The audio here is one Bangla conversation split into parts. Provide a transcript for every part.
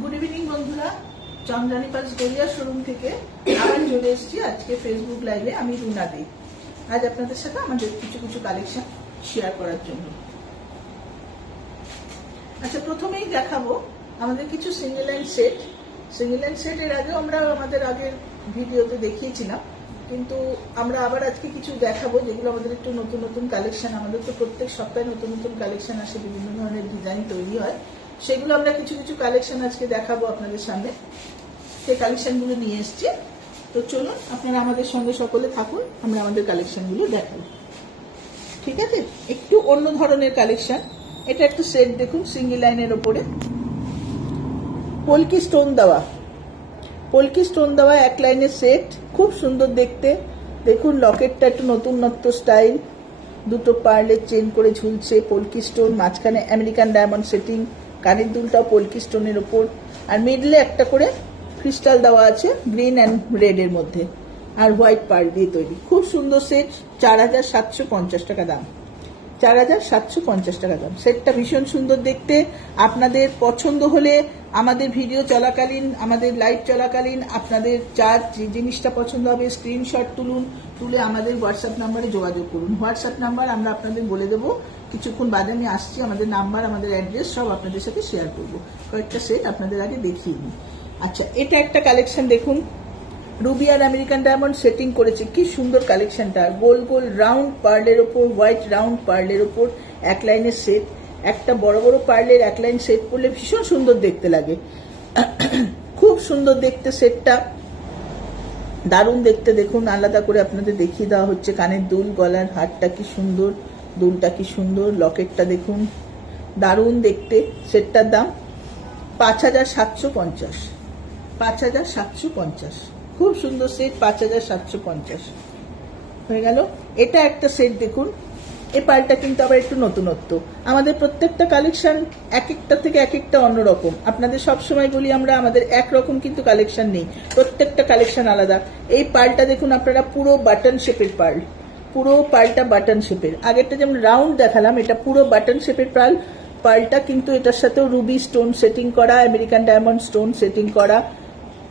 গুড ইভিনিং বন্ধুরা, চন্দ্রানী পাস গড়িয়া শোরুম থেকে আবার চলে এসেছি আজকে ফেসবুক লাইভে। আমি রুনা দি, আজ আপনাদের সাথে আমাদের কিছু কিছু কালেকশন শেয়ার করার জন্য। আচ্ছা, প্রথমেই দেখাবো আমাদের কিছু single line set. Single line set এর আগেও আমরা আমাদের আগের ভিডিওতে দেখিয়েছিলাম, কিন্তু আমরা আবার আজকে কিছু দেখাবো যেগুলো আমাদের একটু নতুন নতুন কালেকশন। আমাদের তো প্রত্যেক সপ্তাহে নতুন নতুন কালেকশন আসে, বিভিন্ন ধরনের ডিজাইন তৈরি হয়, সেগুলো আমরা কিছু কিছু কালেকশন আজকে দেখাবো আপনাদের সামনে। সেই কালেকশনগুলো নিয়ে এসছি। তো চলুন আপনারা আমাদের সঙ্গে সকলে থাকুন, আমরা আমাদের কালেকশনগুলো দেখাবো। ঠিক আছে, একটু অন্য ধরনের কালেকশন। এটা একটা সেট দেখুন, সিঙ্গেল লাইনের ওপরে পলকি স্টোন দেওয়া, পলকি স্টোন দেওয়া এক লাইনের সেট, খুব সুন্দর দেখতে। দেখুন লকেটটা একটু নতুনত্ব স্টাইল, দুটো পার্লের চেন করে ঝুলছে, পলকি স্টোন, মাঝখানে আমেরিকান ডায়মন্ড সেটিং, কানের দুলটাও পলকি স্টোনের ওপর, আর মিডলে একটা করে ক্রিস্টাল দেওয়া আছে গ্রিন অ্যান্ড রেড এর মধ্যে, আর হোয়াইট পার্ল দিয়ে তৈরি। খুব সুন্দর সেট, 4750 টাকা দাম। 4750 টাকা দাম। সেটটা ভীষণ সুন্দর দেখতে। আপনাদের পছন্দ হলে আমাদের ভিডিও চলাকালীন, আমাদের লাইভ চলাকালীন আপনাদের যার যে জিনিসটা পছন্দ হবে স্ক্রিনশট তুলুন, তুলে আমাদের হোয়াটসঅ্যাপ নাম্বারে যোগাযোগ করুন। হোয়াটসঅ্যাপ নাম্বার আমরা আপনাদের বলে দেবো, কিছুক্ষণ বাদে আমি আসছি, আমাদের নাম্বার, আমাদের অ্যাড্রেস সব আপনাদের সাথে শেয়ার করব। কয়েকটা সেট আপনাদের আগে দেখিয়ে নিই। আচ্ছা, এটা একটা কালেকশন দেখুন, রুবি আর আমেরিকান ডায়মন্ড সেটিং করেছে, কি সুন্দর কালেকশনটা। গোল গোল রাউন্ড পার্লের ওপর, হোয়াইট রাউন্ড পার্লের ওপর এক লাইনের সেট। একটা বড় বড় পার্লের এক লাইন সেট করলে ভীষণ সুন্দর দেখতে লাগে, খুব সুন্দর দেখতে সেটটা, দারুণ দেখতে। দেখুন আলাদা করে আপনাদের দেখিয়ে দেওয়া হচ্ছে। কানের দুল, গলার হারটা কি সুন্দর, দুলটা কি সুন্দর, লকেটটা দেখুন, দারুণ দেখতে। সেটটার দাম 5750, 5750। খুব সুন্দর সেট, 5750 হয়ে গেল। এটা একটা সেট দেখুন, এই পার্লটা কিন্তু আবার একটু নতুনত্ব। আমাদের প্রত্যেকটা কালেকশন এক একটা থেকে এক একটা অন্যরকম। আপনাদের সবসময় বলি আমরা, আমাদের একরকম কিন্তু কালেকশন নেই, প্রত্যেকটা কালেকশন আলাদা। এই পার্লটা দেখুন আপনারা, পুরো বাটন শেপের পার্ল, পুরো পার্লটা বাটন শেপের। আগেরটা যেমন রাউন্ড দেখালাম, এটা পুরো বাটন শেপের পার্ল। পার্লটা কিন্তু এটার সাথেও রুবি স্টোন সেটিং করা, আমেরিকান ডায়মন্ড স্টোন সেটিং করা,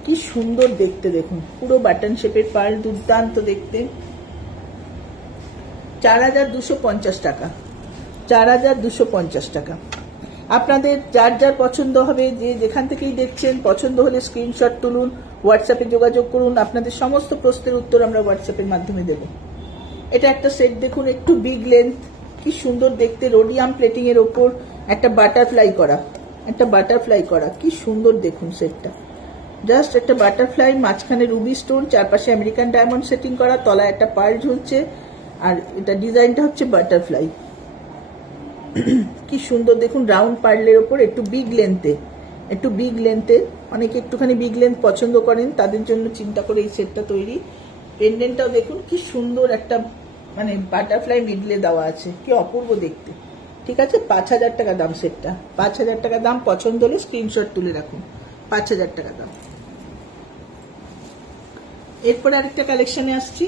কি সুন্দর দেখতে। দেখুন পুরো বাটন শেপের পার্ল, দুর্দান্ত দেখতে। 4250 টাকা, 4250 টাকা। আপনাদের যার যার পছন্দ হবে, যে যেখান থেকেই দেখছেন, পছন্দ হলে স্ক্রিনশট তুলুন, হোয়াটসঅ্যাপে যোগাযোগ করুন। আপনাদের সমস্ত প্রশ্নের উত্তর আমরা হোয়াটসঅ্যাপের মাধ্যমে দেব। এটা একটা সেট দেখুন, একটু বিগ লেন্থ, কি সুন্দর দেখতে। রোডিয়াম প্লেটিং এর ওপর একটা বাটারফ্লাই করা, একটা বাটারফ্লাই করা, কি সুন্দর দেখুন সেটটা। জাস্ট একটা বাটারফ্লাই, মাঝখানে রুবি স্টোন, চারপাশে আমেরিকান ডায়মন্ড সেটিং করা, তলায় একটা পার্ল ঝুলছে, আর এটা ডিজাইনটা হচ্ছে বাটারফ্লাই। কি সুন্দর দেখুন, রাউন্ড পার্লের ওপর একটু বিগ লেন্থে, একটু বিগ লেন্থে। অনেকে একটুখানি বিগ লেন্থ পছন্দ করেন, তাদের জন্য চিন্তা করে এই সেটটা তৈরি। পেন্ডেন্টটাও দেখুন কি সুন্দর, একটা মানে বাটারফ্লাই মিডলে দেওয়া আছে, কি অপূর্ব দেখতে। ঠিক আছে, 5000 টাকা দাম সেটটা, 5000 টাকা দাম। পছন্দ হলে স্ক্রিনশট তুলে রাখুন, 5000 টাকা দাম। এরপরে আরেকটা কালেকশনে আসছি।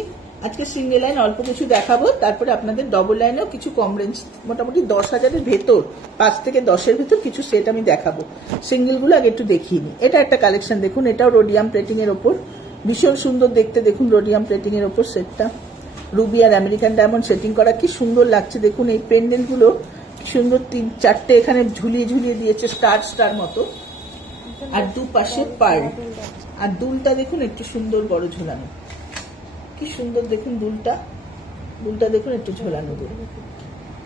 আজকে সিঙ্গেল লাইন অল্প কিছু দেখাবো, তারপরে আপনাদের ডবল লাইনেও কিছু কম রেঞ্জ, মোটামুটি 10,000-এর ভেতর, 5 থেকে 10-এর ভেতর কিছু সেট আমি দেখাবো। সিঙ্গেলগুলো আগে একটু দেখিয়ে নিই। এটা একটা কালেকশন দেখুন, এটাও রোডিয়াম প্লেটিং এর ওপর, ভীষণ সুন্দর দেখতে। দেখুন রোডিয়াম প্লেটিং এর ওপর সেটটা, রুবি আর আমেরিকান ডায়মন্ড সেটিং করা, কি সুন্দর লাগছে। দেখুন এই পেন্ডেন্টগুলো কি সুন্দর, 3-4টে এখানে ঝুলিয়ে ঝুলিয়ে দিয়েছে স্টার স্টার মতো, আর দুপাশে পার্ল, আর দুলটা দেখুন একটু সুন্দর বড় ঝোলানো, কি সুন্দর দেখুন দুলটা, দুলটা দেখুন একটু ঝোলানো দুল,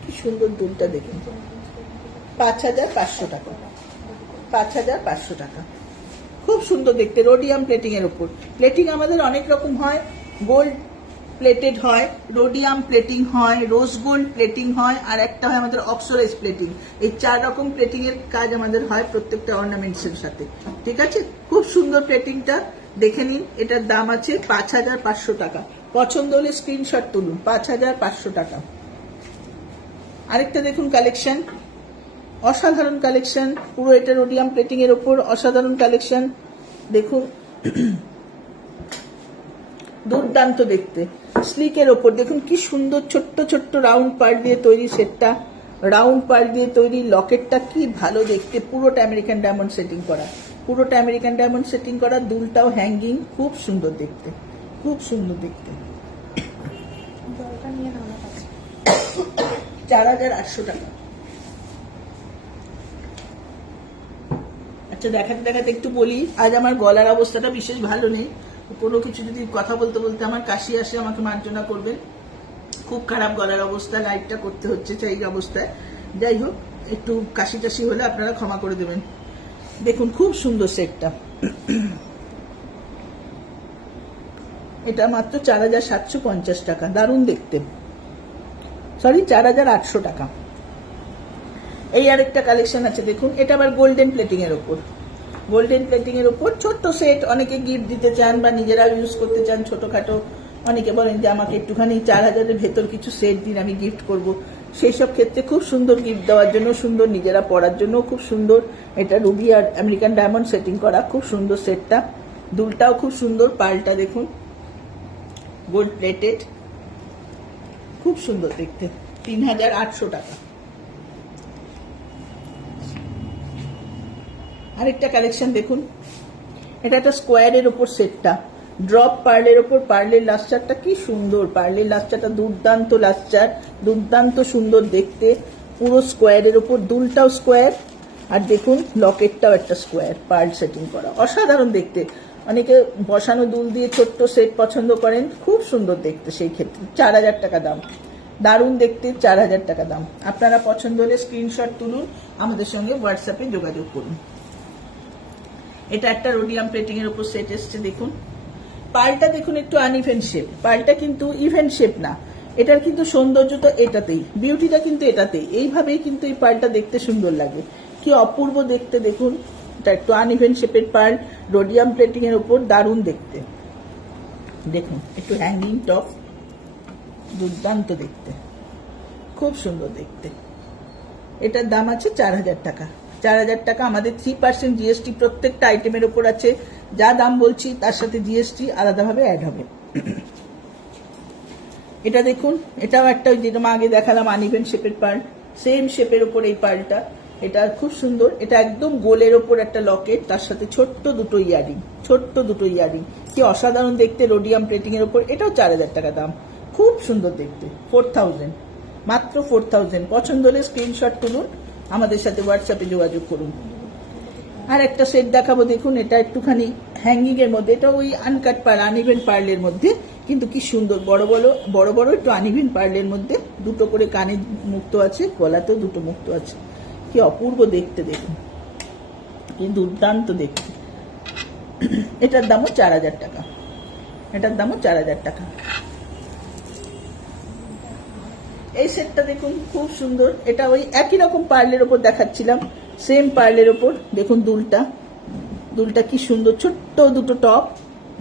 কি সুন্দর দুলটা দেখুন। 5500 টাকা, 5500 টাকা। খুব সুন্দর দেখতে, রোডিয়াম প্লেটিং এর উপর। প্লেটিং আমাদের অনেক রকম হয়, গোল্ড প্লেটেড হয়, রোডিয়াম প্লেটিং হয়, রোজ গোল্ড প্লেটিং হয়, আর একটা হয় আমাদের অক্সোরাইজ প্লেটিং। এই 4 রকম প্লেটিং এর কাজ আমাদের হয় প্রত্যেকটা অর্নামেন্টস এর সাথে। ঠিক আছে, খুব সুন্দর প্লেটিংটা, দেখে নিন। এটার দাম আছে 5500 টাকা। পছন্দ হলে স্ক্রিনশট তুলুন, 5500 টাকা। আরেকটা দেখুন কালেকশন, অসাধারণ কালেকশন, পুরো এটা রোডিয়াম প্লেটিং এর ওপর, অসাধারণ কালেকশন দেখুন, দুর্দান্ত দেখতে। স্লিকের ওপর দেখুন কি সুন্দর, ছোট্ট ছোট্ট রাউন্ড পার্ল দিয়ে তৈরি সেটটা, রাউন্ড পার্ল দিয়ে তৈরি। লকেটটা কি ভালো দেখতে, পুরোটা আমেরিকান ডায়মন্ড সেটিং করা, পুরোটা আমেরিকান ডায়মন্ড সেটিং করা, দুলটাও হ্যাঙ্গিং, খুব সুন্দর দেখতে, খুব সুন্দর দেখতে। 4,800 টাকা। আচ্ছা, দেখাতে দেখাতে একটু বলি, আজ আমার গলার অবস্থাটা বিশেষ ভালো নেই। কোনো কিছু যদি কথা বলতে বলতে আমার কাশি আসে, আমাকে মার্জনা করবেন। খুব খারাপ গলার অবস্থা, লাইভটা করতে হচ্ছে এই অবস্থায়। যাই হোক, একটু কাশি টাশি হলে আপনারা ক্ষমা করে দেবেন। দেখুন খুব সুন্দর সেটটা, এটা মাত্র 4,750 টাকা। দারুণ দেখতে, সরি 4,800 টাকা। এই আরেকটা কালেকশন আছে দেখুন, এটা আবার গোল্ডেন প্লেটিং এর উপর, গোল্ডেন প্লেটিং এর উপর ছোট্ট সেট। অনেকে গিফট দিতে চান বা নিজেরা ইউজ করতে চান ছোটখাটো। অনেকে বলেন যে আমাকে একটুখানি 4,000-এর ভেতর কিছু সেট দিন, আমি গিফট করব। সেই সব ক্ষেত্রে খুব সুন্দর, গিফট দেওয়ার জন্য সুন্দর, নিজেরা পরার জন্য খুব সুন্দর। এটা রুবি আর আমেরিকান ডায়মন্ড সেটিং করা, খুব সুন্দর সেটটা। দুলটাও খুব সুন্দর, পালটা দেখুন গোল্ড প্লেটেড, খুব সুন্দর দেখতে। 3,800 টাকা। আরেকটা কালেকশন দেখুন, এটা একটা স্কোয়ারের ওপর সেটটা, ড্রপ পার্লের ওপর পার্লের লাস্টারটা, কি সুন্দর পার্লের লাস্টারটা, দুর্দান্ত লাস্টার, দুর্দান্ত সুন্দর দেখতে। পুরো স্কোয়ারের ওপর, দুলটাও স্কোয়ার, আর দেখুন লকেটটাও একটা স্কোয়ার, পার্ল সেটিং করা, অসাধারণ দেখতে। অনেকে বসানো দুল দিয়ে ছোট্ট সেট পছন্দ করেন, খুব সুন্দর দেখতে। সেই ক্ষেত্রে 4,000 টাকা দাম, দারুণ দেখতে, 4,000 টাকা দাম। আপনারা পছন্দ হলে স্ক্রিনশট তুলুন, আমাদের সঙ্গে হোয়াটসঅ্যাপে যোগাযোগ করুন। এটা একটা রোডিয়াম প্লেটিং এর উপর সেট এসছে দেখুন। পালটা দেখুন একটু আনইভেন শেপ, পালটা কিন্তু ইভেন শেপ না। এটার কিন্তু সৌন্দর্য তো এটাতেই, বিউটিটা কিন্তু এটাতেই। এইভাবেই কিন্তু এই পালটা দেখতে সুন্দর লাগে, কি অপূর্ব দেখতে দেখুন। এটা একটু আনইভেন শেপের পাল, রোডিয়াম প্লেটিং এর উপর, দারুণ দেখতে। দেখুন একটু হ্যাঙ্গিং টপ, দুর্দান্ত দেখতে, খুব সুন্দর দেখতে। এটার দাম আছে 4,000 টাকা। 4,000 টাকা। আমাদের 3% জিএসটি প্রত্যেকটা আইটেমের উপর আছে। যা দাম বলছি তার সাথে জিএসটি আলাদাভাবে অ্যাড হবে। এটা দেখুন, এটাও একটা যেটা আগে দেখালাম আনইভেন শেপের পার্ল, সেম শেপের উপর এই পার্লটা। এটা খুব সুন্দর, এটা একদম গোলের ওপর একটা লকেট, তার সাথে ছোট্ট দুটো ইয়ারিং, ছোট্ট দুটো ইয়ারিং, কি অসাধারণ দেখতে, রোডিয়াম প্লেটিং এর উপর। এটাও 4,000 টাকা দাম, খুব সুন্দর দেখতে। 4,000, মাত্র 4,000। পছন্দ হলে স্ক্রিনশট তুলুন, আমাদের সাথে হোয়াটসঅ্যাপে যোগাযোগ করুন। আর একটা সেট দেখাবো দেখুন, এটা একটুখানি হ্যাঙ্গিং এর মধ্যে, এটা ওই আনকাট পার্ল, আনইভেন পার্লের মধ্যে, কিন্তু কি সুন্দর বড় বড় বড় একটু আনইভেন পার্লের মধ্যে দুটো করে কানে মুক্ত আছে, গলাতেও দুটো মুক্ত আছে, কি অপূর্ব দেখতে দেখুন, কি দুর্দান্ত দেখতে। এটার দামও 4,000 টাকা, এটার দামও 4,000 টাকা। এই সেটটা দেখুন খুব সুন্দর, এটা ওই একই রকম পার্লের ওপর দেখাচ্ছিলাম, সেম পার্লের ওপর দেখুন দুলটা, দুলটা কি সুন্দর, ছোট্ট দুটো টপ,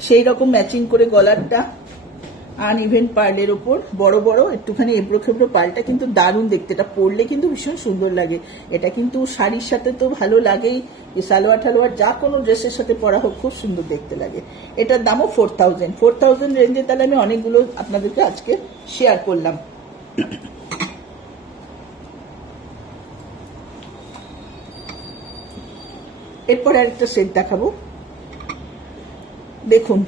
সেই রকম ম্যাচিং করে গলারটা, আনইভেন পার্লের ওপর বড় বড় একটুখানি এবড়ো খেবড়ো পার্লটা, কিন্তু দারুণ দেখতে। এটা পরলে কিন্তু ভীষণ সুন্দর লাগে। এটা কিন্তু শাড়ির সাথে তো ভালো লাগেই, সালোয়ার ঠালোয়ার যা কোনো ড্রেসের সাথে পরা হোক খুব সুন্দর দেখতে লাগে। এটার দামও 4,000। 4,000 রেঞ্জে তাহলে আমি অনেকগুলো আপনাদেরকে আজকে শেয়ার করলাম। এরপরে আরেকটা সেট দেখাবো দেখুন।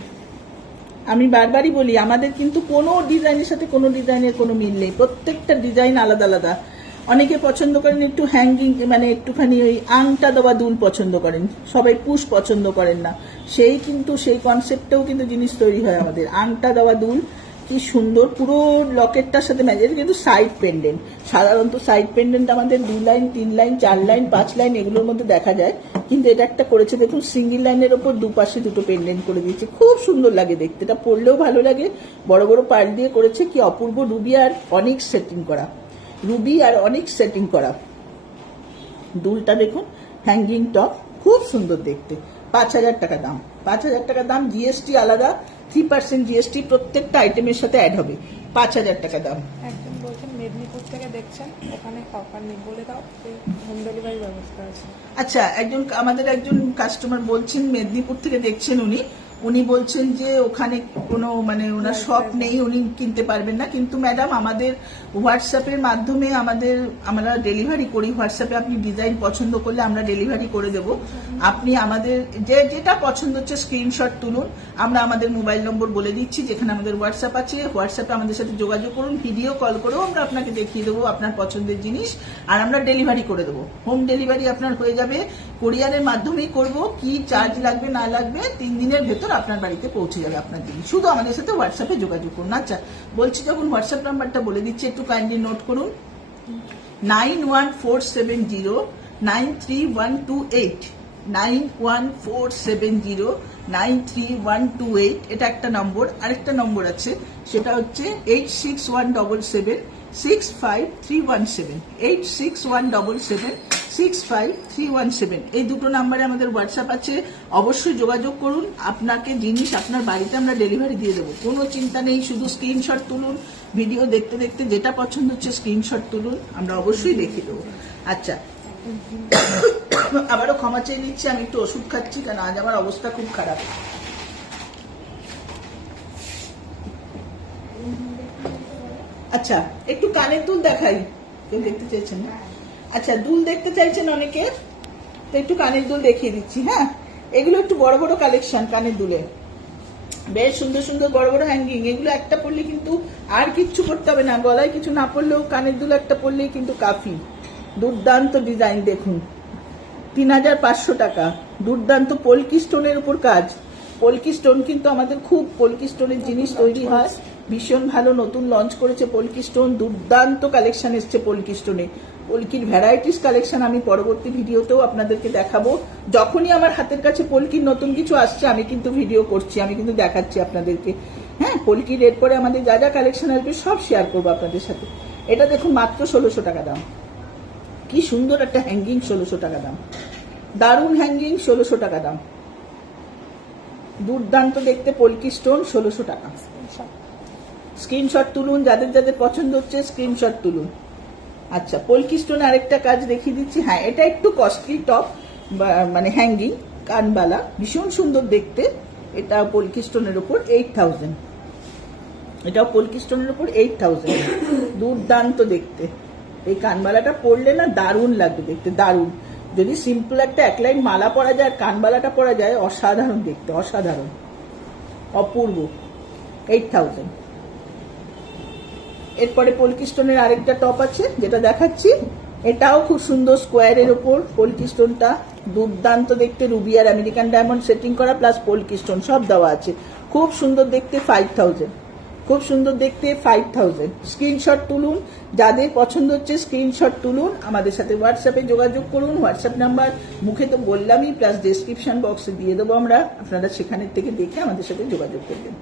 আমি বারবারই বলি, আমাদের কিন্তু কোনো ডিজাইনের সাথে কোনো ডিজাইনের কোনো মিল নেই, প্রত্যেকটা ডিজাইন আলাদা আলাদা। অনেকে পছন্দ করেন একটু হ্যাঙ্গিং, মানে একটুখানি ওই আংটা দেওয়া দুল পছন্দ করেন, সবাই পুশ পছন্দ করেন না। সেই কিন্তু সেই কনসেপ্টেও কিন্তু জিনিস তৈরি হয় আমাদের, আংটা দেওয়া দুল, কি সুন্দর পুরো লকেটটার সাথে ম্যাচ। এটা কিন্তু সাইড পেন্ডেন্ট, সাধারণত সাইড পেন্ডেন্ট আমাদের 2 লাইন 3 লাইন 4 লাইন 5 লাইন এগুলোর মধ্যে দেখা যায়, কিন্তু এটা একটা করেছে দেখুন, সিঙ্গেল লাইনের ওপর দুপাশে দুটো পেন্ডেন্ট করে দিয়েছে, খুব সুন্দর লাগে দেখতে। এটা পরলেও ভালো লাগে, বড় বড় পার্ল দিয়ে করেছে, কি অপূর্ব। রুবি আর অনিক্স সেটিং করা, রুবি আর অনিক্স সেটিং করা। দুলটা দেখুন, হ্যাঙ্গিং টপ, খুব সুন্দর দেখতে। 5,000 টাকা দাম, 5,000 টাকা দাম। জিএসটি আলাদা, 3% জিএসটি প্রত্যেকটা আইটেমের সাথে অ্যাড হবে। 5,000 টাকা দাম। একজন বলছেন মেদিনীপুর থেকে দেখছেন, ওখানে অফার নেই, বলে দাও হোম ডেলিভারি ব্যবস্থা আছে। আচ্ছা, আমাদের একজন কাস্টমার বলছেন মেদিনীপুর থেকে দেখছেন উনি, উনি বলছেন যে ওখানে কোনো মানে ওনার শপ নেই, উনি কিনতে পারবেন না। কিন্তু ম্যাডাম আমাদের হোয়াটসঅ্যাপের মাধ্যমে আমরা ডেলিভারি করি। হোয়াটসঅ্যাপে আপনি ডিজাইন পছন্দ করলে আমরা ডেলিভারি করে দেব। আপনি আমাদের যেটা পছন্দ হচ্ছে স্ক্রিনশট তুলুন, আমরা আমাদের মোবাইল নম্বর বলে দিচ্ছি, যেখানে আমাদের হোয়াটসঅ্যাপ আছে। হোয়াটসঅ্যাপে আমাদের সাথে যোগাযোগ করুন, ভিডিও কল করেও আমরা আপনাকে দেখিয়ে দেবো আপনার পছন্দের জিনিস, আর আমরা ডেলিভারি করে দেবো। হোম ডেলিভারি আপনার হয়ে যাবে, কোরিয়ারের মাধ্যমেই করব। কি চার্জ লাগবে না লাগবে 3 দিনের ভেতর আপনার বাড়িতে পৌঁছে যাবে আপনার জিনিস। শুধু আমাদের সাথে হোয়াটসঅ্যাপে যোগাযোগ করুন। আচ্ছা বলছি, যখন হোয়াটসঅ্যাপ নাম্বারটা বলে দিচ্ছি একটু কাইন্ডলি নোট করুন। 9147093128, 9147093128, এটা একটা নম্বর। আরেকটা নম্বর আছে, সেটা হচ্ছে 8617765317, 8617765317। এই দুটো নাম্বারে আমাদের হোয়াটসঅ্যাপ আছে, অবশ্যই যোগাযোগ করুন। আপনাকে জিনিস আপনার বাড়িতে আমরা ডেলিভারি দিয়ে দেবো, কোনো চিন্তা নেই। শুধু স্ক্রিনশট তুলুন, ভিডিও দেখতে দেখতে যেটা পছন্দ হচ্ছে স্ক্রিনশট তুলুন, আমরা অবশ্যই দেখিয়ে দেবো। আচ্ছা, আবারও ক্ষমা চেয়ে নিচ্ছি, আমি একটু ওষুধ খাচ্ছি, কারণ আজ আমার অবস্থা খুব খারাপ। আচ্ছা, একটু কানের দুল দেখাই, কেউ দেখতে চাইছেন না? আচ্ছা, দুল দেখতে চাইছেন অনেকে, তো একটু কানের দুল দেখিয়ে দিচ্ছি। হ্যাঁ, এগুলো একটু বড় বড় কালেকশন কানের দুলের, বেশ সুন্দর সুন্দর বড় বড় হ্যাঙ্গিং। এগুলো একটা পরলে কিন্তু আর কিচ্ছু করতে হবে না, গলায় কিছু না পরলেও কানের দুল একটা পরলেই কিন্তু কাফি। দুর্দান্ত ডিজাইন দেখুন, 3500 টাকা। দুর্দান্ত পলকি স্টোনের উপর কাজ। পলকি স্টোন কিন্তু আমাদের খুব পলকি স্টোনের জিনিস তৈরি হয়, ভীষণ ভালো। নতুন লঞ্চ করেছে পলকি স্টোন, দুর্দান্ত কালেকশন এসছে পলকি স্টোনে। পলকির ভ্যারাইটিস কালেকশন আমি পরবর্তী ভিডিওতেও আপনাদেরকে দেখাবো। যখনই আমার হাতের কাছে পলকির নতুন কিছু আসছে আমি কিন্তু ভিডিও করছি, আমি কিন্তু দেখাচ্ছি আপনাদেরকে। হ্যাঁ, পলকির এরপরে আমাদের যা যা কালেকশন আসবে সব শেয়ার করবো আপনাদের সাথে। এটা দেখুন মাত্র 1600 টাকা দাম। কি সুন্দর একটা হ্যাঙ্গিং, 1600 টাকা দাম। দারুণ হ্যাঙ্গিং, 1600 টাকা দাম। দুর্দান্ত দেখতে পলকি স্টোন, 1600 টাকা। স্ক্রিনশট তুলুন, যাদের যাদের পছন্দ হচ্ছে স্ক্রিনশট তুলুন। আচ্ছা, পলকি স্টোনে আরেকটা কাজ দেখিয়ে দিচ্ছি। হ্যাঁ, এটা একটু কস্টলি টপ, মানে হ্যাঙ্গিং কানবালা, ভীষণ সুন্দর দেখতে। এটা পলকি স্টোনের উপর 8000। এটাও পলকি স্টোনের উপর 8000। দুর্দান্ত দেখতে। এই কানবালাটা পরলে না দারুণ লাগবে দেখতে, দারুণ। যদি সিম্পল একটা এক লাইন মালা পরা যায় আর কানবালাটা পরা যায়, অসাধারণ দেখতে, অসাধারণ, অপূর্ব। 8000। এরপরে পলকি স্টোনের আরেকটা টপ আছে যেটা দেখাচ্ছি, এটাও খুব সুন্দর স্কোয়ারের উপর পলকি স্টোনটা, দুর্দান্ত দেখতে। রুবি আর আমেরিকান ডায়মন্ড সেটিং করা প্লাস পলকি স্টোন সব দেওয়া আছে, খুব সুন্দর দেখতে। 5000, খুব সুন্দর দেখতে। 5000। স্ক্রিনশট তুলুন, যাদের পছন্দ হচ্ছে স্ক্রিনশট তুলুন, আমাদের সাথে হোয়াটসঅ্যাপে যোগাযোগ করুন। হোয়াটসঅ্যাপ নাম্বার মুখে তো বললামই, প্লাস ডেসক্রিপশন বক্সে দিয়ে দেবো আমরা, আপনারা সেখানের থেকে দেখে আমাদের সাথে যোগাযোগ করবেন।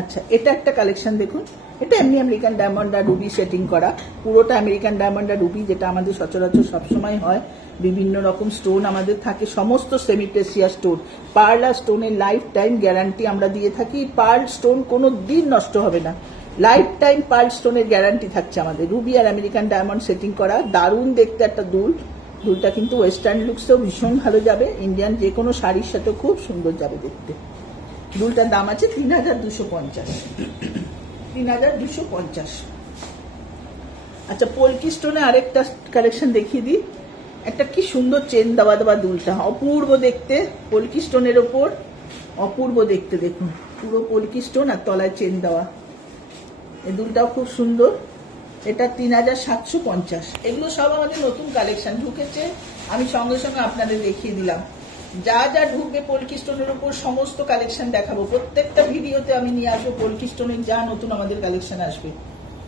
আচ্ছা, এটা একটা কালেকশন দেখুন, এটা এমনি আমেরিকান ডায়মন্ড আর রুবি সেটিং করা, পুরোটা আমেরিকান ডায়মন্ড আর রুবি, যেটা আমাদের সচরাচর সবসময় হয়। বিভিন্ন রকম স্টোন আমাদের থাকে, সমস্ত সেমি প্রেসিয়াস স্টোন। পার্ল আর স্টোনের লাইফ টাইম গ্যারান্টি আমরা দিয়ে থাকি। পার্ল স্টোন কোনো দিন নষ্ট হবে না, লাইফ টাইম পার্ল স্টোনের গ্যারান্টি থাকছে আমাদের। রুবি আর আমেরিকান ডায়মন্ড সেটিং করা, দারুণ দেখতে একটা দুল। দুলটা কিন্তু ওয়েস্টার্ন লুকসেও ভীষণ ভালো যাবে, ইন্ডিয়ান যে কোনো শাড়ির সাথেও খুব সুন্দর যাবে দেখতে। দুলটার দাম আছে 3250। 3250। আচ্ছা, পলকি স্টোনে আরেকটা কালেকশন দেখিয়ে দিই। একটা কি সুন্দর চেন দেওয়া দেওয়া দুলটা, অপূর্ব দেখতে। পলকি স্টোনের ওপর অপূর্ব দেখতে, দেখুন পুরো পলকি স্টোন আর তলায় চেন দেওয়া। এই দুলটাও খুব সুন্দর, এটা 3750। এগুলো সব আমাদের নতুন কালেকশন ঢুকেছে, আমি সঙ্গে সঙ্গে আপনাদের দেখিয়ে দিলাম। যা যা ঢুকবে পলকি স্টোনের উপর সমস্ত কালেকশন দেখাবো। প্রত্যেকটা ভিডিওতে আমি নিয়ে আসবো পলকি স্টোনের যা নতুন আমাদের কালেকশন আসবে।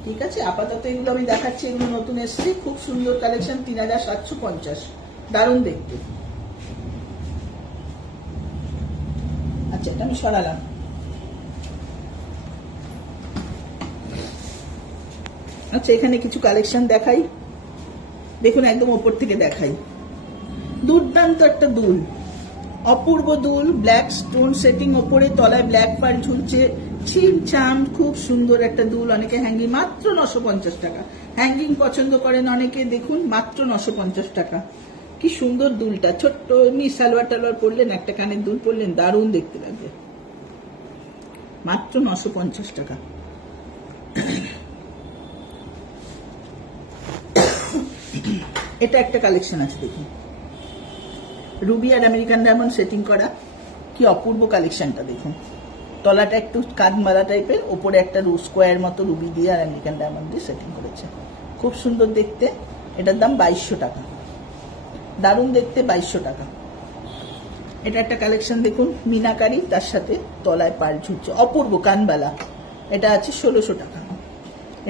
ঠিক আছে, আপাতত এগুলো আমি দেখাচ্ছি, এগুলো নতুন এসছে, খুব সুন্দর কালেকশন। 3750, দারুণ দেখতে। আচ্ছা, এটা আমি সরালাম। আচ্ছা, এখানে কিছু কালেকশন দেখাই, দেখুন একদম ওপর থেকে দেখাই। দুর্দান্ত একটা দুল, অপূর্ব দুল, ব্ল্যাক স্টোন সেটিং, ওপরে তলায় ব্ল্যাক পার্ল ঝুলছে, ছিমছাম, খুব সুন্দর একটা দুল। অনেকে হ্যাঙ্গিং, মাত্র 950 টাকা। হ্যাঙ্গিং পছন্দ করেন অনেকে, দেখুন মাত্র 950 টাকা। কি সুন্দর দুলটা, ছোট্ট এমনি সালোয়ার টালোয়ার পরলেন, একটা কানের দুল পরলেন, দারুণ দেখতে লাগবে। মাত্র 950 টাকা। এটা একটা কালেকশন আছে দেখুন, রুবি আর আমেরিকান ডায়মন্ড সেটিং করা, কি অপূর্ব কালেকশনটা দেখুন। তলাটা একটু কাঁধমালা টাইপের, ওপরে একটা স্কোয়ার মতো রুবি দিয়ে আর আমেরিকান ডায়মন্ড দিয়ে সেটিং করেছে, খুব সুন্দর দেখতে। এটার দাম 2200 টাকা, দারুণ দেখতে, 2200 টাকা। এটা একটা কালেকশন দেখুন, মিনাকারি, তার সাথে তলায় পাড় ঝুলছে, অপূর্ব কানবালা। এটা আছে 1600 টাকা,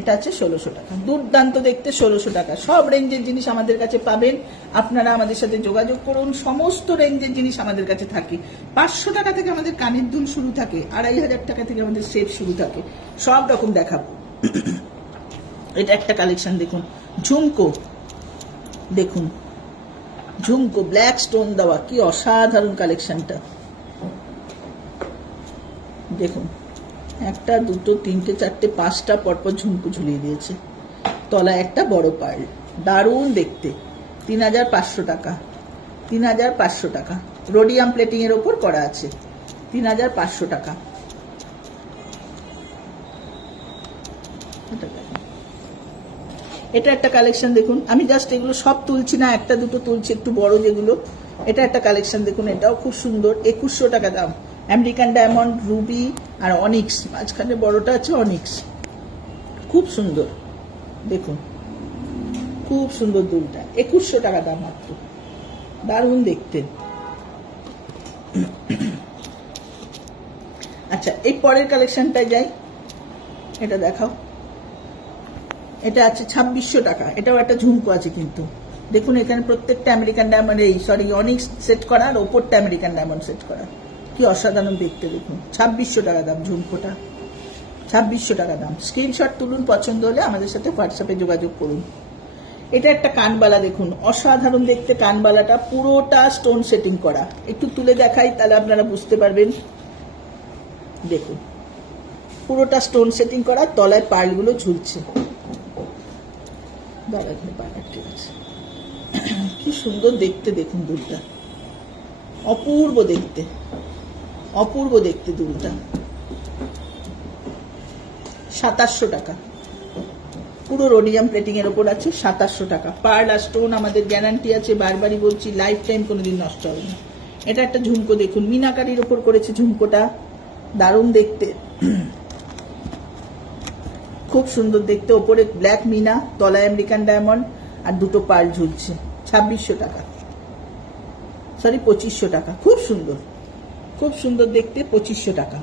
এটা আছে 1600 টাকা, দুর্দান্ত দেখতে, 1600 টাকা। সব রেঞ্জের জিনিস আমাদের কাছে পাবেন, আপনারা আমাদের সাথে যোগাযোগ করুন। সমস্ত রেঞ্জের জিনিস আমাদের কাছে থাকে। 500 টাকা থেকে আমাদের কানের দুল শুরু থাকে, 2500 টাকা থেকে আমাদের সেট শুরু থাকে, সব রকম দেখাবো। এটা একটা কালেকশন দেখুন, ঝুমকো দেখুন, ঝুমকো ব্ল্যাক স্টোন দেওয়া, কি অসাধারণ কালেকশনটা দেখুন। একটা, দুটো, তিনটে, চারটে, 5টা পরপর ঝুমকো ঝুলিয়ে দিয়েছে, তলায় একটা বড় পার্ল, দারুণ দেখতে। 3500 টাকা, 3500 টাকা, রোডিয়াম প্লেটিং এর ওপর করা আছে, 3500 টাকা। এটা একটা কালেকশন দেখুন, আমি জাস্ট এগুলো সব তুলছি না, একটা দুটো তুলছি একটু বড় যেগুলো। এটা একটা কালেকশন দেখুন, এটাও খুব সুন্দর, 2100 টাকা দাম। আমেরিকান ডায়মন্ড, রুবি আর অনিক্স, মাঝখানে বড়টা আছে অনিক্স, খুব সুন্দর দেখুন, খুব সুন্দর দুলটা, 2100 টাকা দাম মাত্র, দারুণ দেখতে। আচ্ছা, এই পরের কালেকশনটায় যাই, এটা দেখাও। এটা আছে 2600 টাকা, এটাও একটা ঝুমকো আছে কিন্তু দেখুন, এখানে প্রত্যেকটা আমেরিকান ডায়মন্ড, অনিক্স সেট করা, আর ওপরটা আমেরিকান ডায়মন্ড সেট করা, কি অসাধারণ দেখতে দেখুন। 2600 টাকা দাম ঝুমকোটা, 2600 টাকা দাম। স্ক্রিনশট তুলুন, পছন্দ হলে আমাদের সাথে হোয়াটসঅ্যাপে যোগাযোগ করুন। এটা একটা কানবালা দেখুন, অসাধারণ দেখতে কানবালাটা, পুরোটা স্টোন সেটিং করা। একটু তুলে দেখাই, তাহলে আপনারা বুঝতে পারবেন। দেখুন, পুরোটা স্টোন সেটিং করা, তলায় পার্লগুলো ঝুলছে, ঠিক আছে, কি সুন্দর দেখতে দেখুন দুলটা, অপূর্ব দেখতে, অপূর্ব দেখতে দুলটা। 2700 টাকা, পুরো রোডিয়াম প্লেটিং এর ওপর আছে, 2700 টাকা। পার্ল আর স্টোন আমাদের গ্যারান্টি আছে, বারবারই বলছি, লাইফ টাইম কোনোদিন নষ্ট হবে না। এটা একটা ঝুমকো দেখুন, মিনাকারির ওপর করেছে ঝুমকোটা, দারুণ দেখতে, খুব সুন্দর দেখতে। ওপরে ব্ল্যাক মিনা, তলায় আমেরিকান ডায়মন্ড আর দুটো পার্ল ঝুলছে, 2600 টাকা, সরি 2500 টাকা, খুব সুন্দর, খুব সুন্দর দেখতে, 2500 টাকা।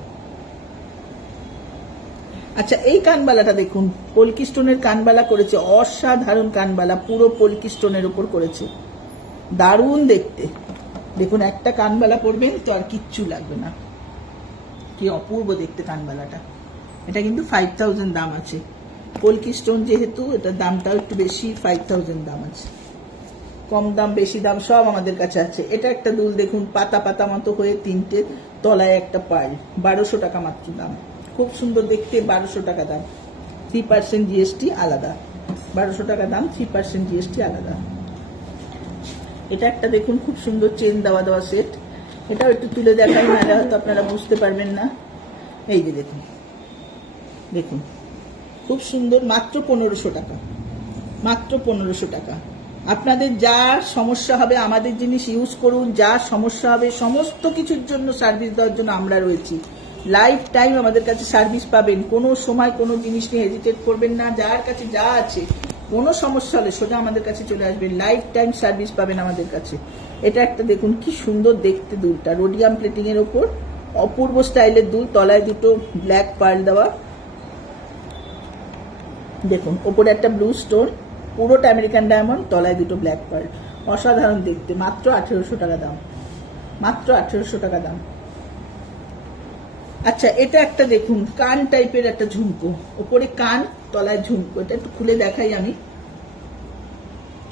আচ্ছা, এই কানবালাটা দেখুন, পলকি স্টোনের কানবালা করেছে, অসাধারণ কানবালা, পুরো পলকি স্টোনের উপর করেছে, দারুণ দেখতে দেখুন। একটা কানবালা পরবেন তো আর কিচ্ছু লাগবে না, কি অপূর্ব দেখতে কানবালাটা। এটা কিন্তু 5000 দাম আছে, পলকি স্টোন যেহেতু, এটার দামটাও একটু বেশি, 5000 দাম আছে। কম দাম বেশি দাম সব আমাদের কাছে আছে। এটা একটা দুল দেখুন, পাতা পাতা মতো হয়ে, তিনটে, তলায় একটা পার্ল, 1200 টাকা মাত্র দাম, খুব সুন্দর দেখতে, 1200 টাকা দাম, 3% জিএসটি আলাদা, 1200 টাকা দাম, 3% জিএসটি আলাদা। এটা একটা দেখুন, খুব সুন্দর চেন দেওয়া দেওয়া সেট, এটাও একটু তুলে দেখাই, নাহলে হয়তো আপনারা বুঝতে পারবেন না। এই যে দেখুন, দেখুন খুব সুন্দর, মাত্র 1500 টাকা, মাত্র 1500 টাকা। আপনাদের যা সমস্যা হবে, আমাদের জিনিস ইউজ করুন, যা সমস্যা হবে সমস্ত কিছুর জন্য সার্ভিস দেওয়ার জন্য আমরা রয়েছি। লাইফ টাইম আমাদের কাছে সার্ভিস পাবেন, কোনো সময় কোনো জিনিস নিয়ে হেজিটেট করবেন না। যার কাছে যা আছে, কোনো সমস্যা হলে সোজা আমাদের কাছে চলে আসবেন, লাইফ টাইম সার্ভিস পাবেন আমাদের কাছে। এটা একটা দেখুন, কি সুন্দর দেখতে দুলটা, রোডিয়াম প্লেটিং এর ওপর, অপূর্ব স্টাইলের দুল, তলায় দুটো ব্ল্যাক পার্ল দেওয়া দেখুন, ওপরে একটা ব্লু স্টোন, পুরোটা আমেরিকান ডায়মন্ড, তলায় দুটো ব্ল্যাক পার্ল, অসাধারণ দেখতে, মাত্র 1800 টাকা দাম, মাত্র 1800 টাকা দাম। আচ্ছা, এটা একটা দেখুন, কান টাইপের একটা ঝুমকো, ওপরে কান, তলায় ঝুমকো, এটা একটু খুলে দেখাই আমি,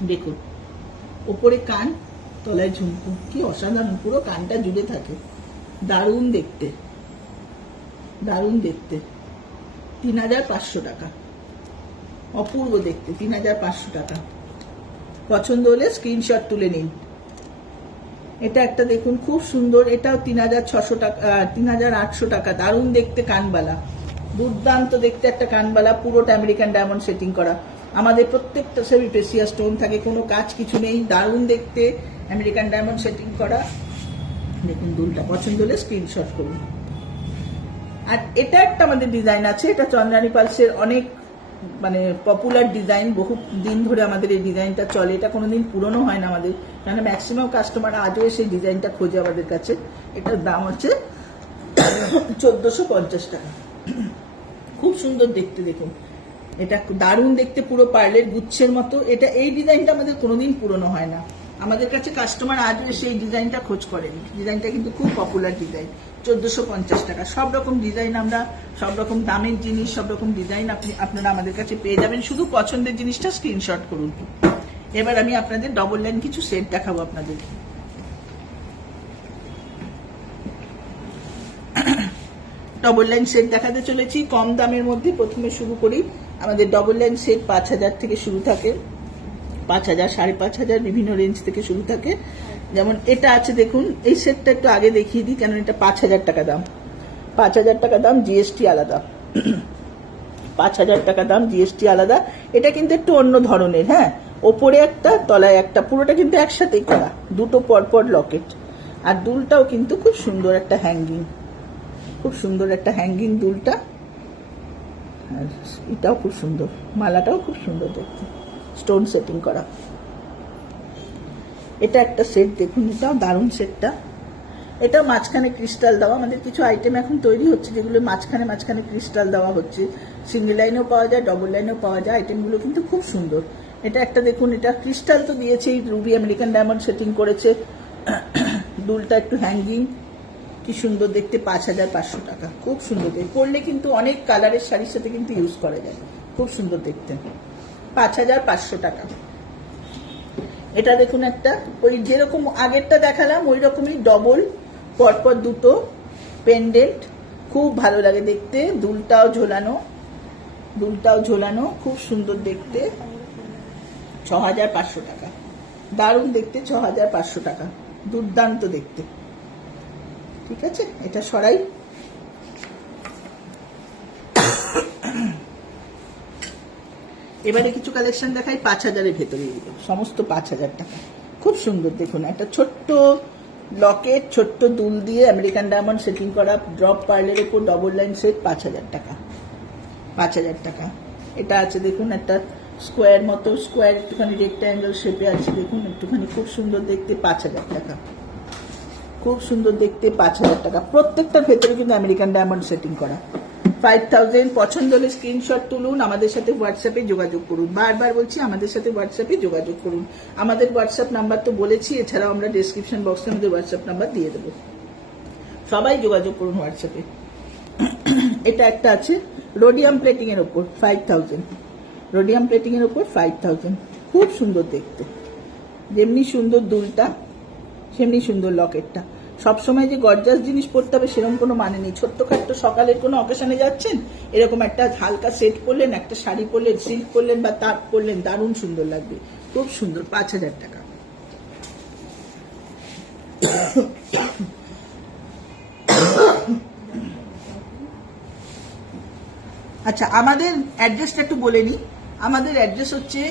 দেখুন ওপরে কান, তলায় ঝুমকো, কি অসাধারণ, পুরো কানটা জুড়ে থাকে, দারুণ দেখতে, দারুণ দেখতে। 3500 টাকা, অপূর্ব দেখতে, 3500 টাকা। পছন্দ হলে স্ক্রিনশট তুলে নিন। এটা একটা দেখুন খুব সুন্দর, এটাও 3600 টাকা, 3800 টাকা। দারুণ দেখতে কানবালা, দুর্দান্ত দেখতে একটা কানবালা, পুরোটা আমেরিকান ডায়মন্ড সেটিং করা। আমাদের প্রত্যেকটা সেমি প্রেসিয়াস স্টোন থাকে, কোনো কাজ কিছু নেই, দারুণ দেখতে আমেরিকান ডায়মন্ড সেটিং করা। দেখুন দুলটা, পছন্দ হলে স্ক্রিনশট করুন। আর এটা একটা আমাদের ডিজাইন আছে, এটা চন্দ্রানী পালসের অনেক মানে পপুলার ডিজাইন, বহু দিন ধরে আমাদের এই ডিজাইনটা চলে। এটা কোনোদিন পুরনো হয় না আমাদের, কারণ ম্যাক্সিমাম কাস্টমার আজও সেই ডিজাইনটা খোঁজে আমাদের কাছে। এটার দাম হচ্ছে 1450 টাকা। খুব সুন্দর দেখতে, দেখুন এটা দারুণ দেখতে, পুরো পার্লের গুচ্ছের মতো। এটা এই ডিজাইনটা আমাদের কোনোদিন পুরনো হয় না, আমাদের কাছে কাস্টমার আজও সেই ডিজাইনটা খোঁজ করেনি। ডিজাইনটা কিন্তু খুব পপুলার ডিজাইন। 1450 টাকা। সব রকম ডিজাইন আমরা, সব রকম দামের জিনিস, সব রকম ডিজাইন আপনারা আমাদের কাছে পেয়ে যাবেন। শুধু পছন্দের জিনিসটা স্ক্রিনশট করুন। এবার আমি আপনাদের ডবল লাইন কিছু সেট দেখাবো আপনাদের। ডবল লাইন সেট দেখাতে চলেছি কম দামের মধ্যে। প্রথমে শুরু করি, আমাদের ডবল লাইন সেট 5000 থেকে শুরু থাকে, 5000, 5500, বিভিন্ন রেঞ্জ থেকে শুরু থাকে। যেমন এটা আছে দেখুন, এই সেটটা একটু আগে দেখিয়ে দিই, কেন এটা 5000 টাকা দাম। 5000 টাকা দাম, জিএসটি আলাদা। 5000 টাকা দাম, জিএসটি আলাদা। এটা কিন্তু একটু অন্য ধরনের, হ্যাঁ, ওপরে একটা তলায় একটা, পুরোটা কিন্তু একসাথেই করা, দুটো পরপর লকেট। আর দুলটাও কিন্তু খুব সুন্দর একটা হ্যাঙ্গিং, খুব সুন্দর একটা হ্যাঙ্গিং দুলটা। আর এটাও খুব সুন্দর, মালাটাও খুব সুন্দর দেখতে, স্টোন সেটিং করা। এটা একটা সেট দেখুন, এটাও দারুণ সেটটা। এটা মাঝখানে ক্রিস্টাল দেওয়া। আমাদের কিছু আইটেম এখন তৈরি হচ্ছে যেগুলো মাঝখানে মাঝখানে ক্রিস্টাল দেওয়া হচ্ছে। সিঙ্গেল লাইনেও পাওয়া যায়, ডবল লাইনেও পাওয়া যায়। আইটেমগুলো কিন্তু খুব সুন্দর। এটা একটা দেখুন, এটা ক্রিস্টাল তো দিয়েছেই, রুবি আমেরিকান ডায়মন্ড সেটিং করেছে। দুলটা একটু হ্যাঙ্গিং, কি সুন্দর দেখতে। 5500 টাকা। খুব সুন্দর দেখতে, পরলে কিন্তু অনেক কালারের শাড়ির সাথে কিন্তু ইউজ করা যায়, খুব সুন্দর দেখতে। 5500 টাকা। এটা দেখুন একটা, ওই যেরকম আগেরটা দেখালাম ওই রকমই ডবল পরপর দুটো পেন্ডেন্ট, খুব ভালো লাগে দেখতে। দুলটাও ঝোলানো, দুলটাও ঝোলানো, খুব সুন্দর দেখতে। 6500 টাকা। দারুণ দেখতে, 6500 টাকা, দুর্দান্ত দেখতে। ঠিক আছে, এটা সরাই। এবারে কিছু কালেকশন দেখাই 5000-এর ভেতরে, সমস্ত 5000 টাকা। খুব সুন্দর দেখুন, একটা ছোট্ট লকেট, ছোট্ট দুল দিয়ে আমেরিকান ডায়মন্ড সেটিং করা, ড্রপ পার্লের উপর ডবল লাইন সেট, 5000 টাকা। 5000 টাকা। এটা আছে দেখুন, একটা স্কোয়ার মতো, স্কোয়ার একটুখানি রেক্ট্যাঙ্গেল শেপে আছে দেখুন, একটুখানি খুব সুন্দর দেখতে, 5000 টাকা। খুব সুন্দর দেখতে, 5000 টাকা। প্রত্যেকটার ভেতরে কিন্তু আমেরিকান ডায়মন্ড সেটিং করা। 5000। পছন্দ হলে স্ক্রিনশট তুলুন, আমাদের সাথে হোয়াটসঅ্যাপে যোগাযোগ করুন। বারবার বলছি, আমাদের সাথে হোয়াটসঅ্যাপে যোগাযোগ করুন। আমাদের হোয়াটসঅ্যাপ নাম্বার তো বলেছি, এছাড়াও আমরা ডেসক্রিপশন বক্সে আমাদের হোয়াটসঅ্যাপ নাম্বার দিয়ে দেবো, সবাই যোগাযোগ করুন হোয়াটসঅ্যাপে। এটা একটা আছে রোডিয়াম প্লেটিং এর ওপর, 5000। রোডিয়াম প্লেটিং এর ওপর 5000। খুব সুন্দর দেখতে, যেমনি সুন্দর দুলটা সেমনি সুন্দর লকেটটা। সবসময় যে গর্জাস জিনিস পরতে হবে সেরকম কোনো মানে নেই। ছোট্টখাট্ট সকালের কোনো অকেশনে যাচ্ছেন, এরকম একটা হালকা সেট পরলেন, একটা শাড়ি পরলেন, সিল্ক পরলেন বা তাঁত পরলেন, দারুণ সুন্দর লাগবে। খুব সুন্দর, 5000 টাকা। আচ্ছা, আমাদের অ্যাড্রেসটা একটু বলে নিই। আমাদের অ্যাড্রেস হচ্ছে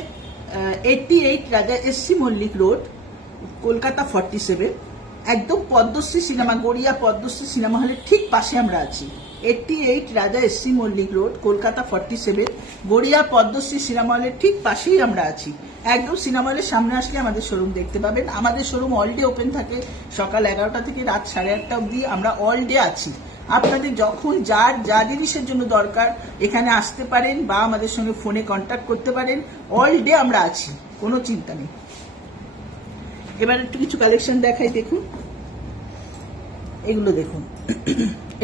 88 রাজা এসসি মল্লিক রোড, কলকাতা 47, একদম পদ্মশ্রী সিনেমা, গড়িয়া পদ্মশ্রী সিনেমা হলের ঠিক পাশে আমরা আছি। 88 Raja S C Mallick road, Kolkata 47, Garia Padmashree cinema হলের ঠিক পাশেই আমরা আছি। একদম সিনেমা হলের সামনে আসলে আমাদের শোরুম দেখতে পাবেন। আমাদের শোরুম অল ডে ওপেন থাকে, সকাল 11টা থেকে রাত 8:30 অবধি আমরা অল ডে আছি। আপনাদের যখন যার যা জিনিসের জন্য দরকার এখানে আসতে পারেন বা আমাদের সঙ্গে ফোনে কন্ট্যাক্ট করতে পারেন। অল ডে আমরা আছি, কোনো চিন্তা নেই। এবার একটু কিছু কালেকশন দেখাই, দেখুন এগুলো দেখুন।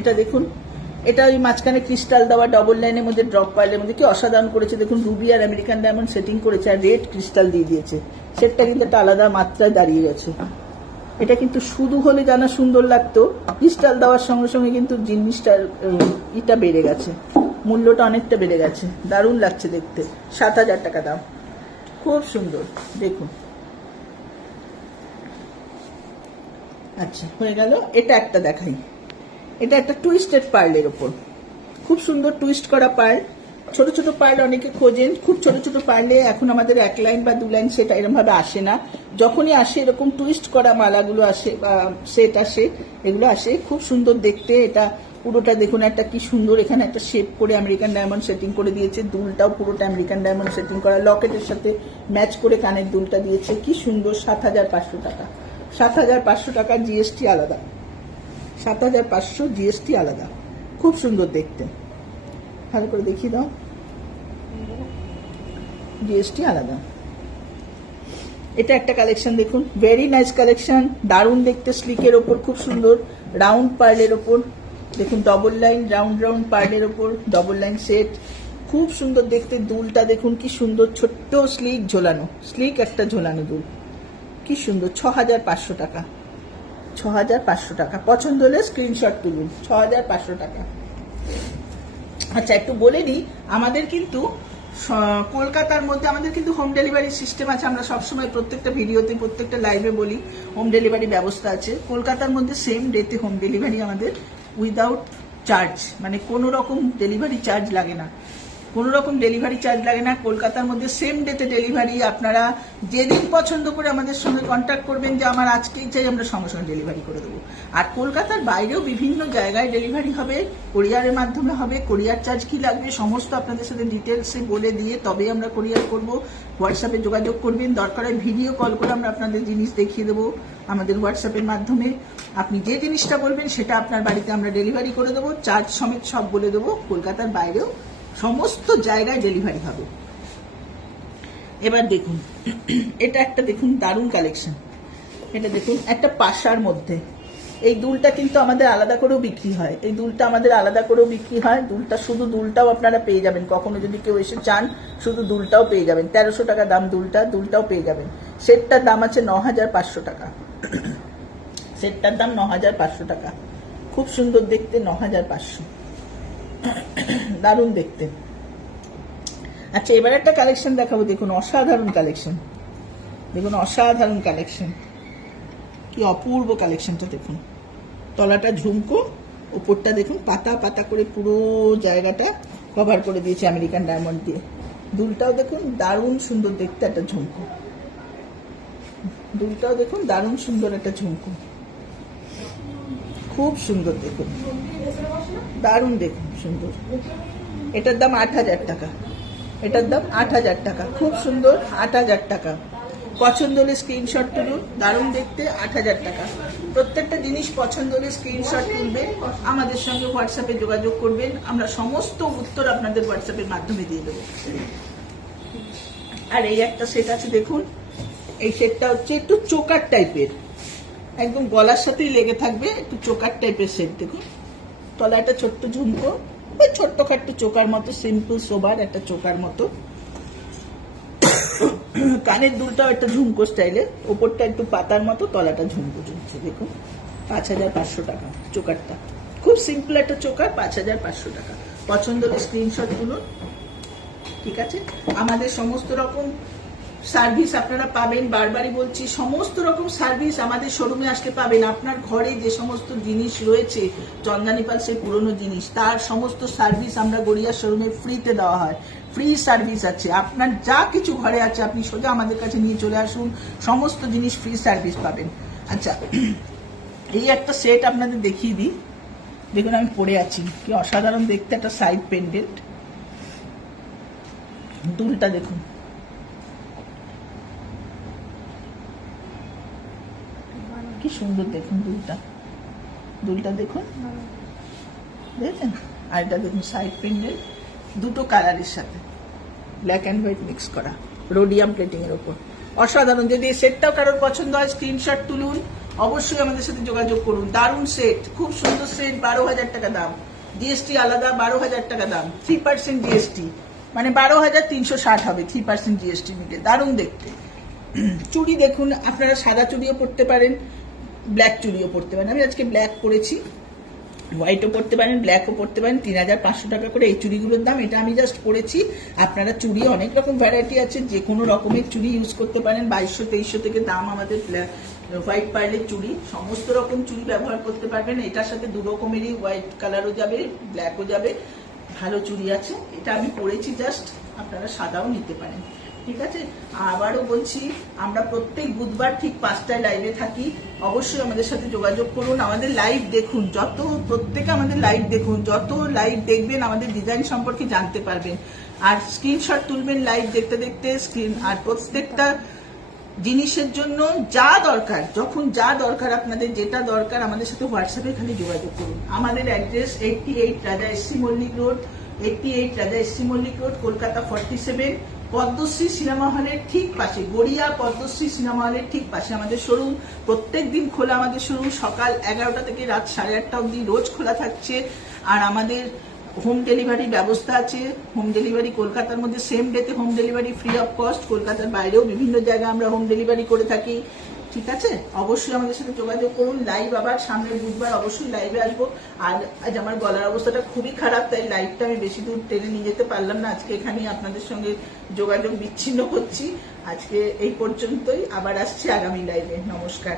এটা দেখুন, এটা ওই মাঝখানে ক্রিস্টাল দেওয়া, ডবল লাইনের মধ্যে ড্রপ পার্লের মধ্যে, কি অসাধারণ করেছে দেখুন। রুবি আর আমেরিকান ডায়মন্ড সেটিং করেছে, আর রেড ক্রিস্টাল দিয়ে দিয়েছে। সেটটা কিন্তু একটা আলাদা মাত্রায় দাঁড়িয়ে গেছে। এটা কিন্তু শুধু হলে জানা সুন্দর লাগতো, ক্রিস্টাল দেওয়ার সঙ্গে সঙ্গে কিন্তু জিনিসটার এটা বেড়ে গেছে, মূল্যটা অনেকটা বেড়ে গেছে। দারুণ লাগছে দেখতে। 7000 টাকা দাম। খুব সুন্দর দেখুন। আচ্ছা হয়ে গেল। এটা একটা দেখাই, এটা একটা টুইস্টেড পার্লের ওপর, খুব সুন্দর টুইস্ট করা পার্ল। ছোট ছোট পার্ল অনেকে খোঁজেন, খুব ছোট ছোট পার্লে এখন আমাদের 1 লাইন বা 2 লাইন সেট এরকম ভাবে আসে না। যখনই আসে এরকম টুইস্ট করা মালাগুলো আসে বা সেট আসে, এগুলো আসে খুব সুন্দর দেখতে। এটা পুরোটা দেখুন একটা কি সুন্দর, এখানে একটা শেপ করে আমেরিকান ডায়মন্ড সেটিং করে দিয়েছে, দুলটাও পুরোটা আমেরিকান ডায়মন্ড সেটিং করা, লকেটের সাথে ম্যাচ করে কানের দুলটা দিয়েছে, কি সুন্দর। 7,500 টাকা, 7,500 টাকা, জিএসটি আলাদা, 7,500 জিএসটি আলাদা, খুব সুন্দর দেখতে। ভালো করে দেখিয়ে দাও, জিএসটি আলাদা। এটা একটা কালেকশন দেখুন, ভেরি নাইস কালেকশন, দারুণ দেখতে, স্লিকের ওপর খুব সুন্দর, রাউন্ড পার্লের ওপর দেখুন, ডবল লাইন রাউন্ড রাউন্ড পার্লের ওপর ডবল লাইন সেট, খুব সুন্দর দেখতে। দুলটা দেখুন কি সুন্দর, ছোট্ট স্লিক ঝোলানো, স্লিক একটা ঝোলানো দুল, কি সুন্দর। 6,500 টাকা, 6,500 টাকা। পছন্দ হলে স্ক্রিনশট তুলুন, 6,500 টাকা। আচ্ছা একটু বলে দিই, আমাদের কিন্তু কলকাতার মধ্যে আমাদের কিন্তু হোম ডেলিভারি সিস্টেম আছে। আমরা সবসময় প্রত্যেকটা ভিডিওতে প্রত্যেকটা লাইভে বলি হোম ডেলিভারি ব্যবস্থা আছে। কলকাতার মধ্যে সেম ডেতে হোম ডেলিভারি আমাদের উইদাউট চার্জ, মানে কোনো রকম ডেলিভারি চার্জ লাগে না, কোনো রকম ডেলিভারি চার্জ লাগে না। কলকাতার মধ্যে সেম ডেতে ডেলিভারি। আপনারা যেদিন পছন্দ করে আমাদের সঙ্গে কন্ট্যাক্ট করবেন যে আমার আজকেই চাই, আমরা সঙ্গে সঙ্গে ডেলিভারি করে দেবো। আর কলকাতার বাইরেও বিভিন্ন জায়গায় ডেলিভারি হবে, কোরিয়ারের মাধ্যমে হবে। কোরিয়ার চার্জ কি লাগবে সমস্ত আপনাদের সাথে ডিটেলসে বলে দিয়ে তবেই আমরা কোরিয়ার করব। হোয়াটসঅ্যাপে যোগাযোগ করবেন, দরকার হয় ভিডিও কল করে আমরা আপনাদের জিনিস দেখিয়ে দেবো আমাদের হোয়াটসঅ্যাপের মাধ্যমে। আপনি যে জিনিসটা বলবেন সেটা আপনার বাড়িতে আমরা ডেলিভারি করে দেবো, চার্জ সমেত সব বলে দেবো। কলকাতার বাইরেও সমস্ত জায়গায় ডেলিভারি হবে। এবার দেখুন, এটা একটা দেখুন দারুণ কালেকশন, এটা দেখুন একটা পাশার মধ্যে। এই দুলটা কিন্তু আমাদের আলাদা করেও বিক্রি হয়, এই দুলটা আমাদের আলাদা করেও বিক্রি হয়। দুলটা শুধু দুলটাও আপনারা পেয়ে যাবেন, কখনো যদি কেউ এসে চান শুধু দুলটাও পেয়ে যাবেন। 1300 টাকা দাম দুলটা, দুলটাও পেয়ে যাবেন। সেটটার দাম আছে 9,500 টাকা, সেটটার দাম 9,500 টাকা, খুব সুন্দর দেখতে, 9,500, দারুণ দেখতে। আচ্ছা এবার একটা কালেকশন দেখাবো, দেখুন অসাধারণ কালেকশন, দেখুন অসাধারণ কালেকশন, কি অপূর্ব কালেকশনটা দেখুন। তলাটা ঝুমকো, উপরটা দেখুন পাতা পাতা করে পুরো জায়গাটা কভার করে দিয়েছে আমেরিকান ডায়মন্ড দিয়ে। দুলটাও দেখুন দারুণ সুন্দর দেখতে, একটা ঝুমকো, দুলটাও দেখুন দারুণ সুন্দর একটা ঝুমকো, খুব সুন্দর দেখুন, দারুণ দেখুন সুন্দর। এটার দাম 8,000 টাকা, এটার দাম 8,000 টাকা, খুব সুন্দর, 8,000 টাকা। পছন্দ হলে স্ক্রিনশট তুলুন, দারুণ দেখতে, 8,000 টাকা। প্রত্যেকটা জিনিস পছন্দ হলে স্ক্রিনশট তুলবেন, আমাদের সঙ্গে হোয়াটসঅ্যাপে যোগাযোগ করবেন, আমরা সমস্ত উত্তর আপনাদের হোয়াটসঅ্যাপের মাধ্যমে দিয়ে দেবো। আর এই একটা সেট আছে দেখুন, এই সেটটা হচ্ছে একটু চোকার টাইপের, একদম গলার সাথেই লেগে থাকবে, একটু চোকার টাইপের সেট দেখুন। তলা একটা ছোট্ট ঝুমকো, ওই ছোট্টখাট্ট চোকার মতো, সিম্পল সোবার একটা চোকার মতো। কানের দুলটাও একটা ঝুমকো স্টাইলে, ওপরটা একটু পাতার মতো, তলাটা ঝুমকো ঝুমছে দেখুন। 5,500 টাকা চোকারটা, খুব সিম্পল একটা চোকার, 5,500 টাকা। পছন্দ হলে স্ক্রিনশট তুলুন, ঠিক আছে। আমাদের সমস্ত রকম সার্ভিস আপনারা পাবেন, বারবারই বলছি, সমস্ত রকম সার্ভিস আমাদের শোরুমে আসলে পাবেন। আপনার ঘরে যে সমস্ত জিনিস রয়েছে চন্দানী পালসের পুরনো জিনিস, তার সমস্ত সার্ভিস আমরা গড়িয়া শোরুমে ফ্রিতে দেওয়া হয়, ফ্রি সার্ভিস আছে। আপনার যা কিছু ঘরে আছে আপনি সোজা আমাদের কাছে নিয়ে চলে আসুন, সমস্ত জিনিস ফ্রি সার্ভিস পাবেন। আচ্ছা এই একটা সেট আপনাদের দেখিয়ে দিই, দেখুন আমি পরে আছি, কি অসাধারণ দেখতে, একটা সাইড পেন্ডেন্ট। দুলটা দেখুন, কি সুন্দর দেখুন দুলটা, দুলটা দেখুন, দেখেছেন। আর এটা দেখুন সাইড পেন্ডেন্ট, দুটো কালারের সাথে ব্ল্যাক অ্যান্ড হোয়াইট মিক্স করা, রোডিয়াম প্লেটিং এর ওপর, অসাধারণ। যদি এই সেটটাও কারোর পছন্দ হয় স্ক্রিনশট তুলুন, অবশ্যই আমাদের সাথে যোগাযোগ করুন। দারুণ সেট, খুব সুন্দর সেট, 12,000 টাকা দাম, জিএসটি আলাদা, 12,000 টাকা দাম, 3% জিএসটি, মানে 12,360 হবে, 3% জিএসটি মিলে, দারুণ দেখতে। চুড়ি দেখুন, আপনারা সাদা চুড়িও পরতে পারেন, ব্ল্যাক চুড়িও পরতে পারেন। আমি আজকে ব্ল্যাক পরেছি, হোয়াইটও পরতে পারেন, ব্ল্যাকও পরতে পারেন। 3,500 টাকা করে এই চুড়িগুলোর দাম। এটা আমি জাস্ট পরেছি, আপনারা চুড়ি অনেক রকম ভ্যারাইটি আছে, যে কোনো রকমের চুড়ি ইউজ করতে পারেন। 2,200-2,300 থেকে দাম আমাদের হোয়াইট পার্লের চুড়ি, সমস্ত রকম চুড়ি ব্যবহার করতে পারবেন। এটার সাথে দু রকমেরই হোয়াইট কালারও যাবে, ব্ল্যাকও যাবে, ভালো চুড়ি আছে। এটা আমি পরেছি জাস্ট, আপনারা সাদাও নিতে পারেন, ঠিক আছে। আবারও বলছি, আমরা প্রত্যেক বুধবার ঠিক 5টায় লাইভে থাকি, অবশ্যই আমাদের সাথে যোগাযোগ করুন, আমাদের লাইভ দেখুন, প্রত্যেকে আমাদের লাইভ দেখুন, যত লাইভ দেখবেন আমাদের ডিজাইন সম্পর্কে জানতে পারবেন। আর স্ক্রিনশট তুলবেন লাইভ দেখতে দেখতে স্ক্রিন, আর প্রত্যেকটা জিনিসের জন্য যা দরকার, যখন যা দরকার আপনাদের, যেটা দরকার আমাদের সাথে হোয়াটসঅ্যাপে খালি যোগাযোগ করুন। আমাদের address 88 Raja S C Mallick road, 88 Raja S C Mallick road, Kolkata 47, Padmashree cinema হলের ঠিক পাশে, গড়িয়া পদ্মশ্রী সিনেমা হলের ঠিক পাশে আমাদের শোরুম। প্রত্যেক দিন খোলা আমাদের শোরুম, সকাল 11টা থেকে রাত 8:30 অবধি রোজ খোলা থাকছে। আর আমাদের হোম ডেলিভারি ব্যবস্থা আছে। হোম ডেলিভারি কলকাতার মধ্যে সেম ডেতে home delivery free of cost, কলকাতার বাইরেও বিভিন্ন জায়গায় আমরা হোম ডেলিভারি করে থাকি, ঠিক আছে। অবশ্যই আমাদের সাথে যোগাযোগ করুন। লাইভ আবার সামনের বুধবার অবশ্যই লাইভে আসবো। আর আজ আমার গলার অবস্থাটা খুবই খারাপ, তাই লাইভটা আমি বেশি দূর টেনে নিয়ে যেতে পারলাম না। আজকে এখানেই আপনাদের সঙ্গে যোগাযোগ বিচ্ছিন্ন করছি। আজকে এই পর্যন্তই, আবার আসছি আগামী লাইভে। নমস্কার।